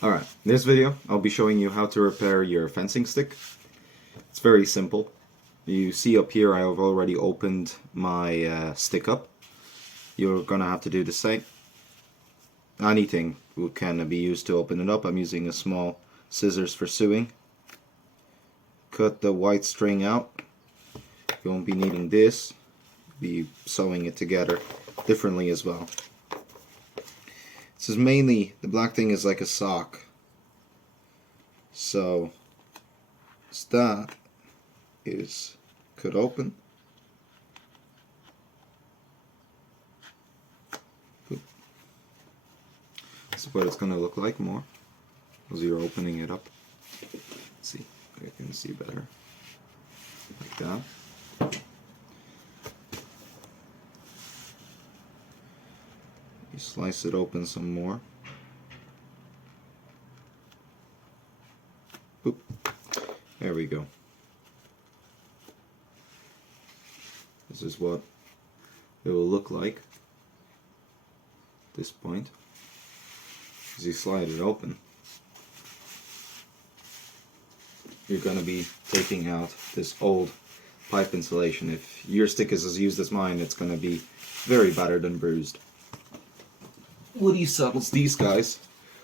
Alright, in this video I'll be showing you how to repair your fencing stick. It's very simple. You see up here I have already opened my stick up. You're gonna have to do the same. Anything can be used to open it up. I'm using a small scissors for sewing. Cut the white string out. You won't be needing this. Be sewing it together differently as well. This is mainly, the black thing is like a sock. So that is cut open. This is what it's going to look like more as you're opening it up. Let's see, I can see better. Like that. You slice it open some more. Boop. There we go. This is what it will look like at this point. As you slide it open, you're going to be taking out this old pipe insulation. If your stick is as used as mine, it's going to be very battered and bruised. Woodies sells these guys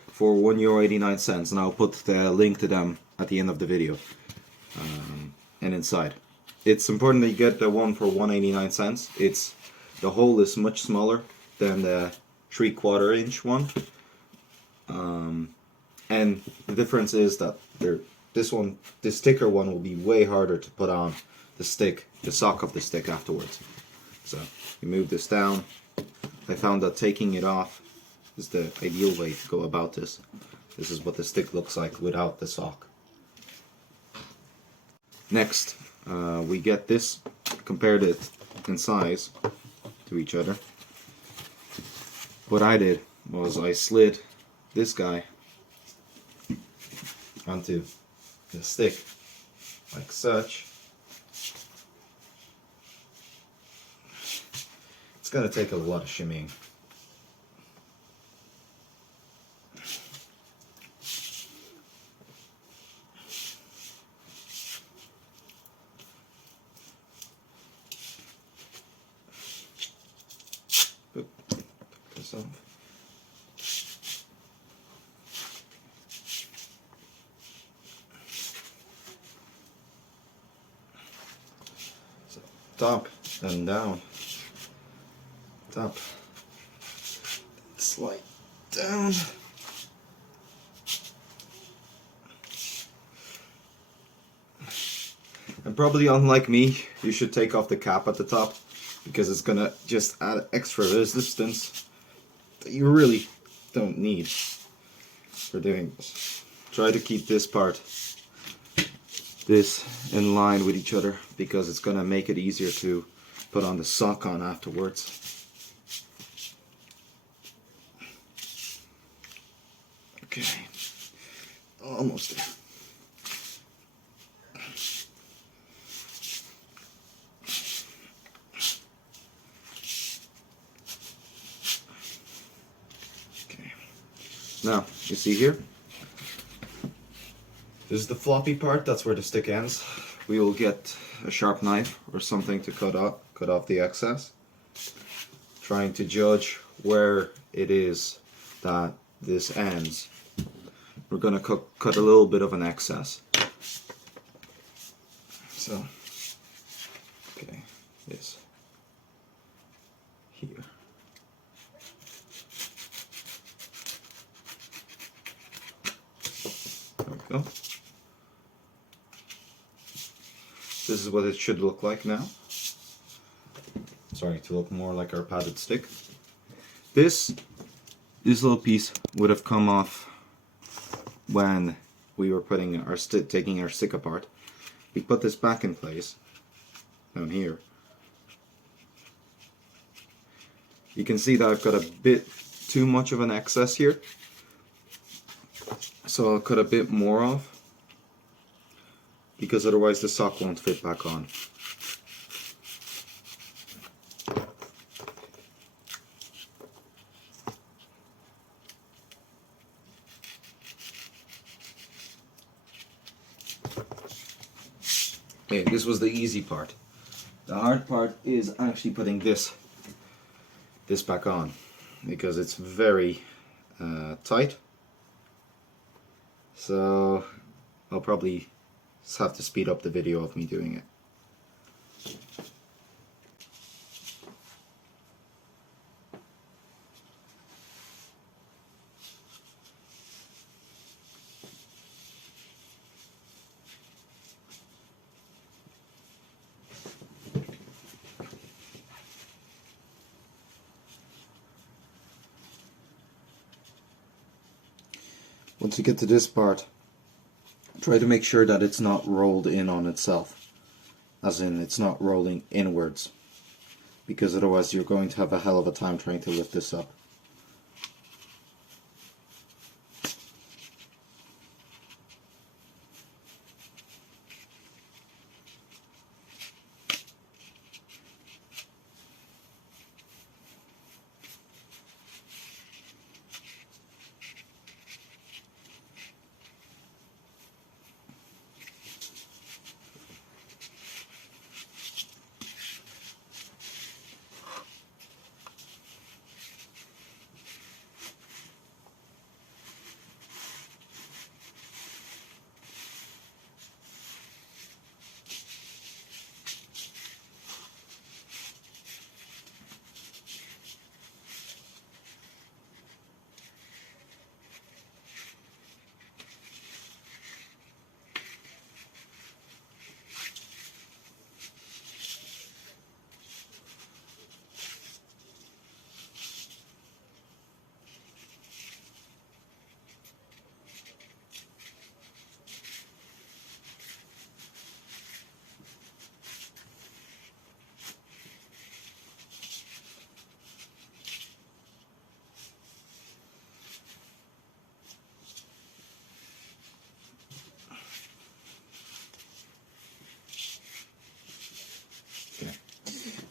for €1.89, and I'll put the link to them at the end of the video and inside. It's important that you get the one for 1.89. The hole is much smaller than the 3/4 inch one, and the difference is that this thicker one will be way harder to put on the sock of the stick afterwards. So you move this down. I found that taking it off is the ideal way to go about this. This is what the stick looks like without the sock. Next, we get this, compared it in size to each other. What I did was I slid this guy onto the stick like such. It's gonna take a lot of shimmying. This off. So top and down. Top. Slide down. And probably unlike me, you should take off the cap at the top, because it's gonna just add extra resistance that you really don't need for doing this. Try to keep this in line with each other, because it's gonna make it easier to put on the sock on afterwards. Okay, almost there. Now, you see here, this is the floppy part, that's where the stick ends. We will get a sharp knife or something to cut off the excess. Trying to judge where it is that this ends. We're going to cut a little bit of an excess. So, okay, this here. There we go. This is what it should look like now. Sorry, to look more like our padded stick. This little piece would have come off when we were taking our stick apart. We put this back in place down here. You can see that I've got a bit too much of an excess here, so I'll cut a bit more off, because otherwise the sock won't fit back on. Okay, this was the easy part. The hard part is actually putting this back on, because it's very tight. So I'll probably just have to speed up the video of me doing it. Once you get to this part, try to make sure that it's not rolled in on itself, as in it's not rolling inwards, because otherwise you're going to have a hell of a time trying to lift this up.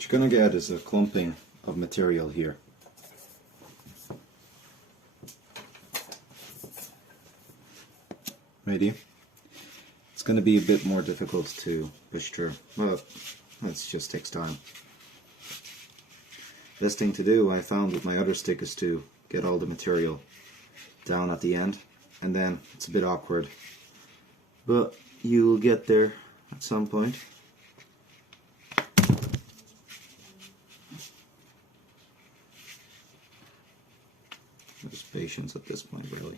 What you're going to get is a clumping of material here. Ready? It's going to be a bit more difficult to push through, but it just takes time. Best thing to do, I found with my other stick, is to get all the material down at the end, and then it's a bit awkward, but you'll get there at some point. There's patience at this point, really.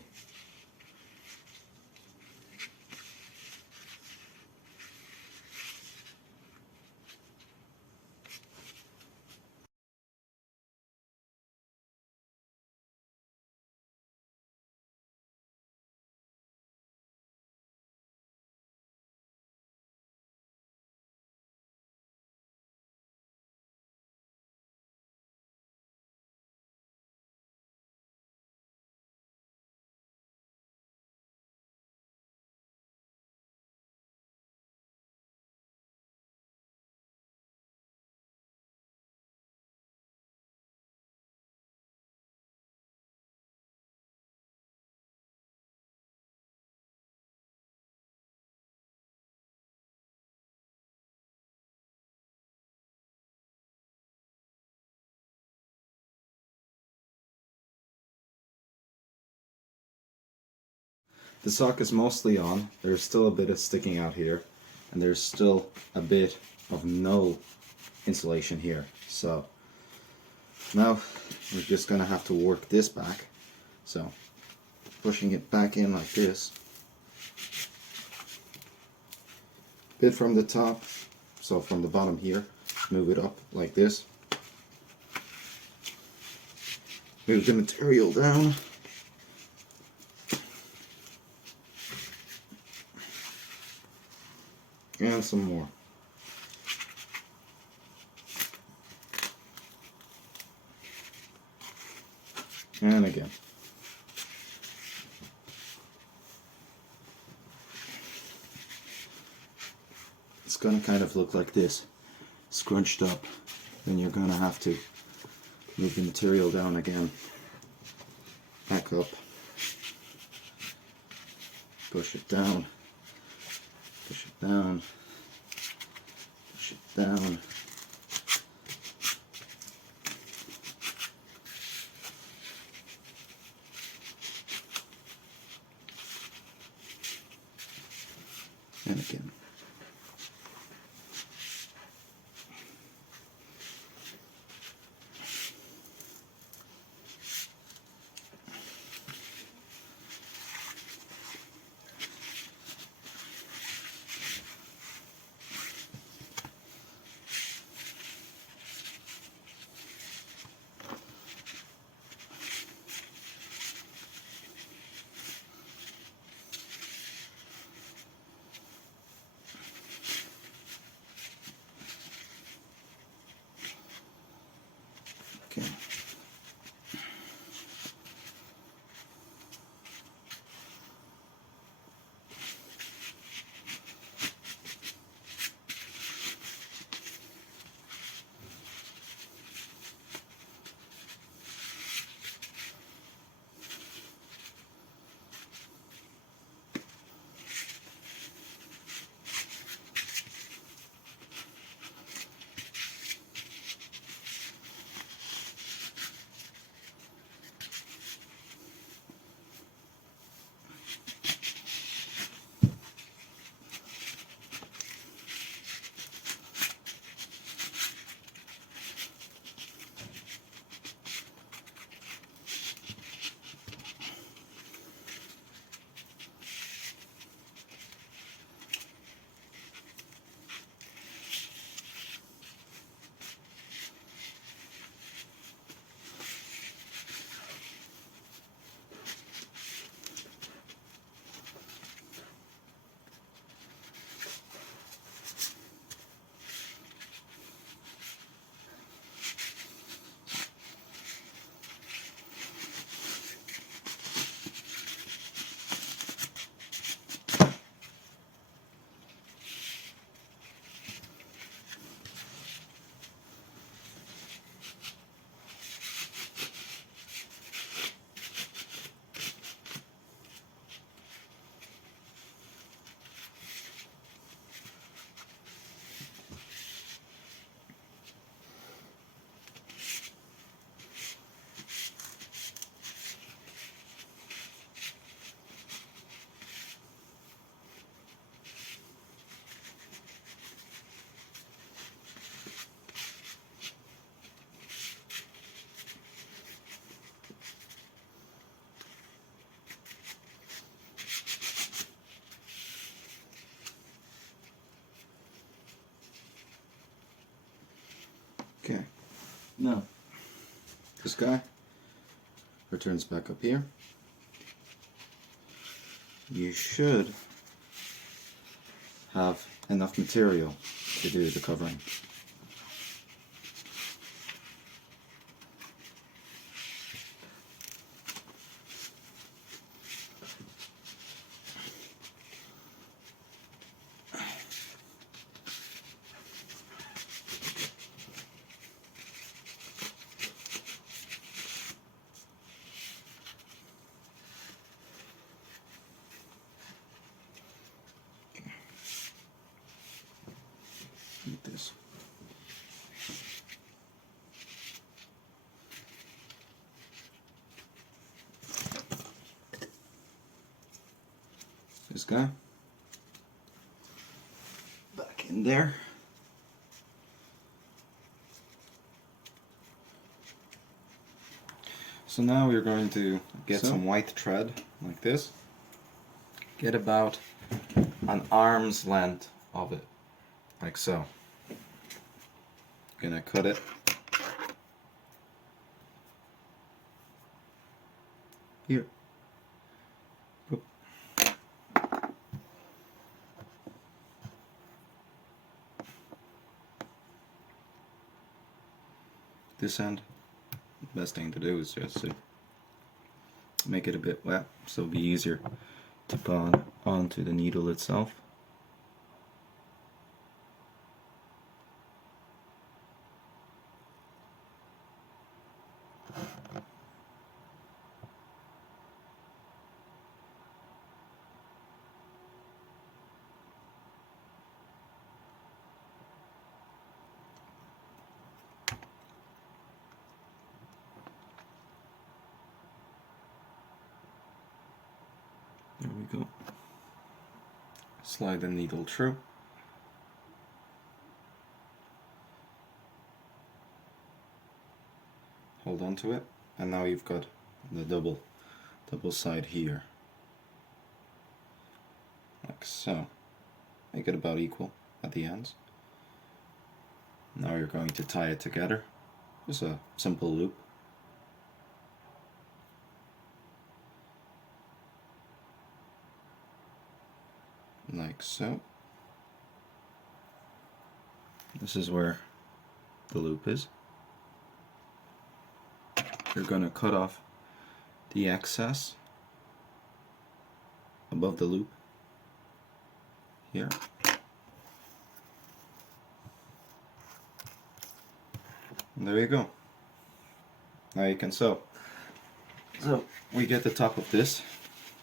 The sock is mostly on. There's still a bit of sticking out here, and there's still a bit of no insulation here. So now we're just going to have to work this back. So pushing it back in like this, bit from the top, so from the bottom here, move it up like this, move the material down, and some more. And again. It's going to kind of look like this, scrunched up. Then you're going to have to move the material down again, back up, push it down, down. And again. Okay. Okay. Now, this guy returns back up here. You should have enough material to do the covering. Like this. This guy back in there. So now we're going to get some white thread like this. Get about an arm's length of it, like so. Gonna cut it. Here. Oop. This end, best thing to do is just to make it a bit wet, so it'll be easier to put onto the needle itself. we go. Slide the needle through. Hold on to it, and now you've got the double side here. Like so. Make it about equal at the ends. Now you're going to tie it together. Just a simple loop. Like so. This is where the loop is. You're going to cut off the excess above the loop here. And there you go. Now you can sew. So we get the top of this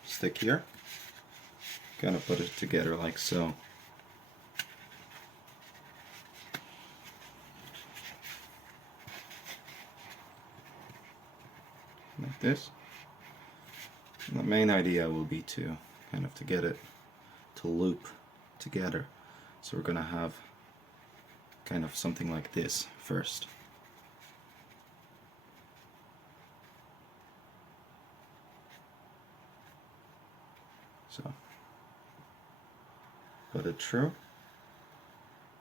stick here. Gonna put it together like so. Like this. And the main idea will be to get it to loop together. So we're gonna have kind of something like this first. So put it through.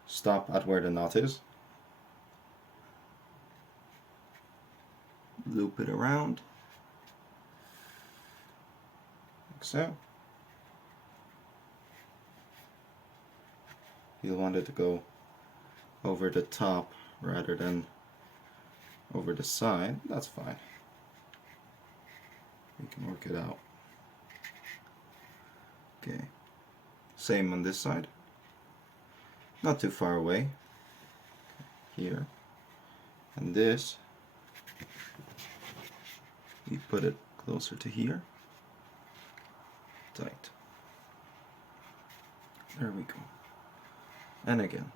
Stop at where the knot is. Loop it around. Like so. You'll want it to go over the top rather than over the side. That's fine. We can work it out. Okay. Same on this side. Not too far away. Here. And this, we put it closer to here. Tight. There we go. And again.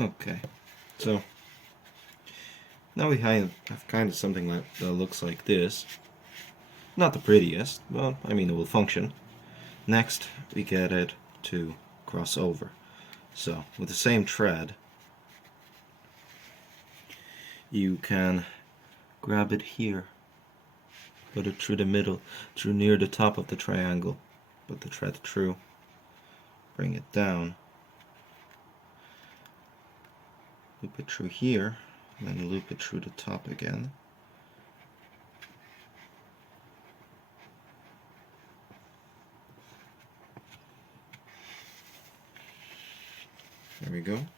Okay, so now we have kind of something that looks like this. Not the prettiest, but I mean it will function. Next, we get it to cross over. So with the same thread, you can grab it here, put it through the middle, through near the top of the triangle, put the thread through, bring it down, loop it through here, and then loop it through the top again. There we go. Like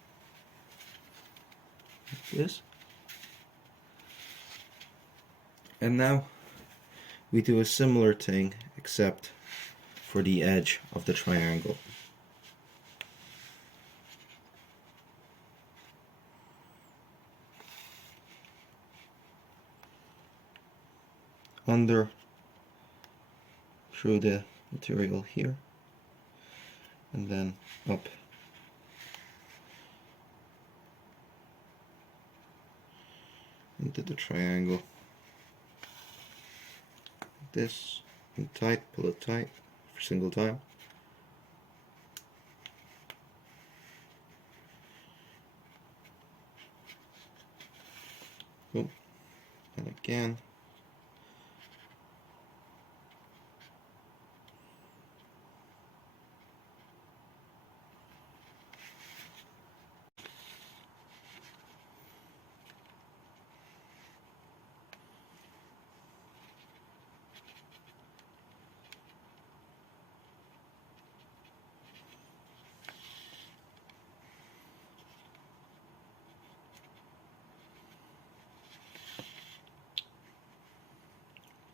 this. And now we do a similar thing except for the edge of the triangle. under through the material here, and then up into the triangle. This, and tight, pull it tight for single time. Boom. And again.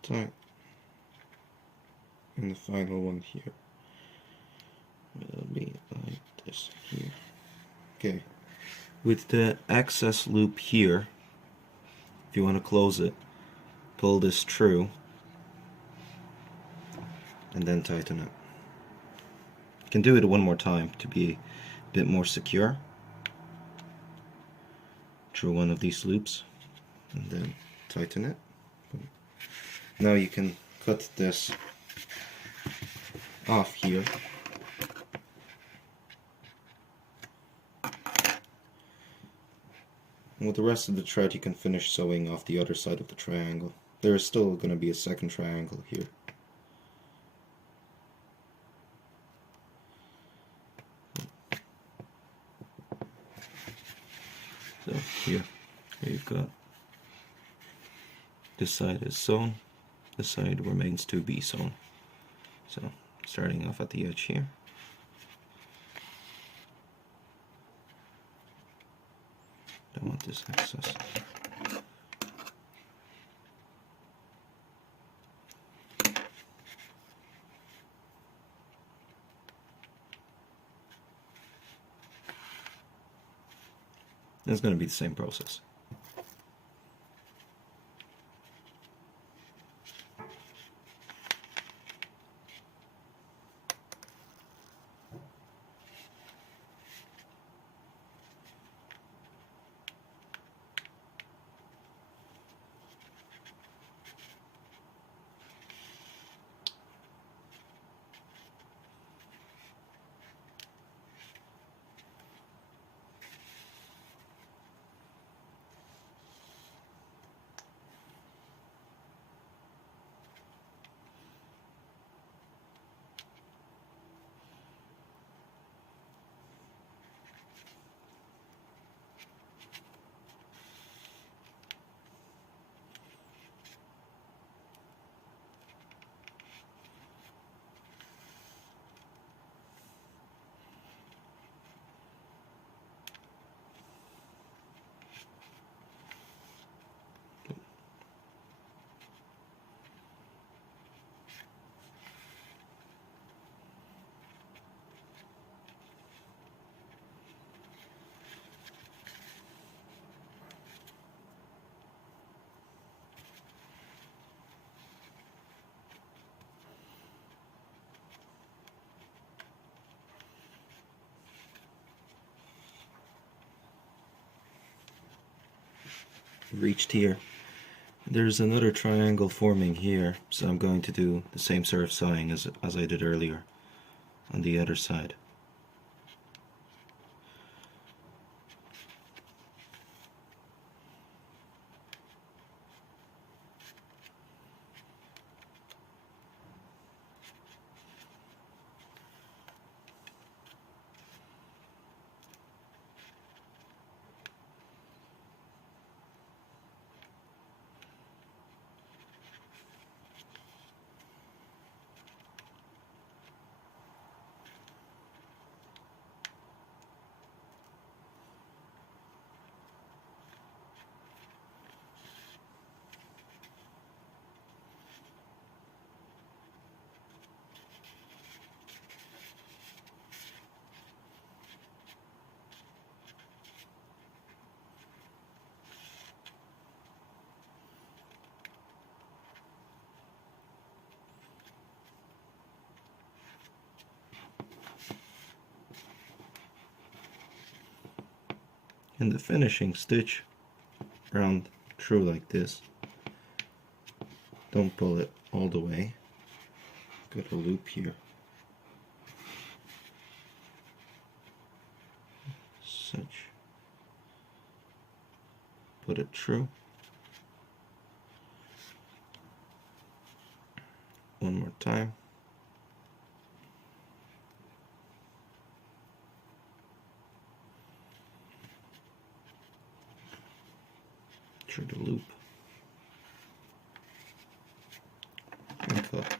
Tight. And the final one here will be like this here. Okay. With the excess loop here, if you want to close it, pull this through and then tighten it. You can do it one more time to be a bit more secure through one of these loops and then tighten it. Now you can cut this off here. And with the rest of the thread you can finish sewing off the other side of the triangle. There is still going to be a second triangle here. So here you've got this side is sewn, this side remains to be sewn. So starting off at the edge here. Don't want this excess. It's going to be the same process. Reached here. There's another triangle forming here, so I'm going to do the same sort of sewing as I did earlier on the other side. in the finishing stitch, round through like this. Don't pull it all the way. Got a loop here. Such. Put it through. One more time. Through the loop. And cut.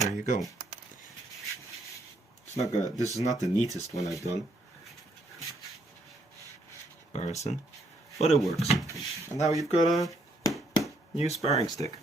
There you go. It's not good. This is not the neatest one I've done. Comparison, but it works. And now you've got a new sparring stick.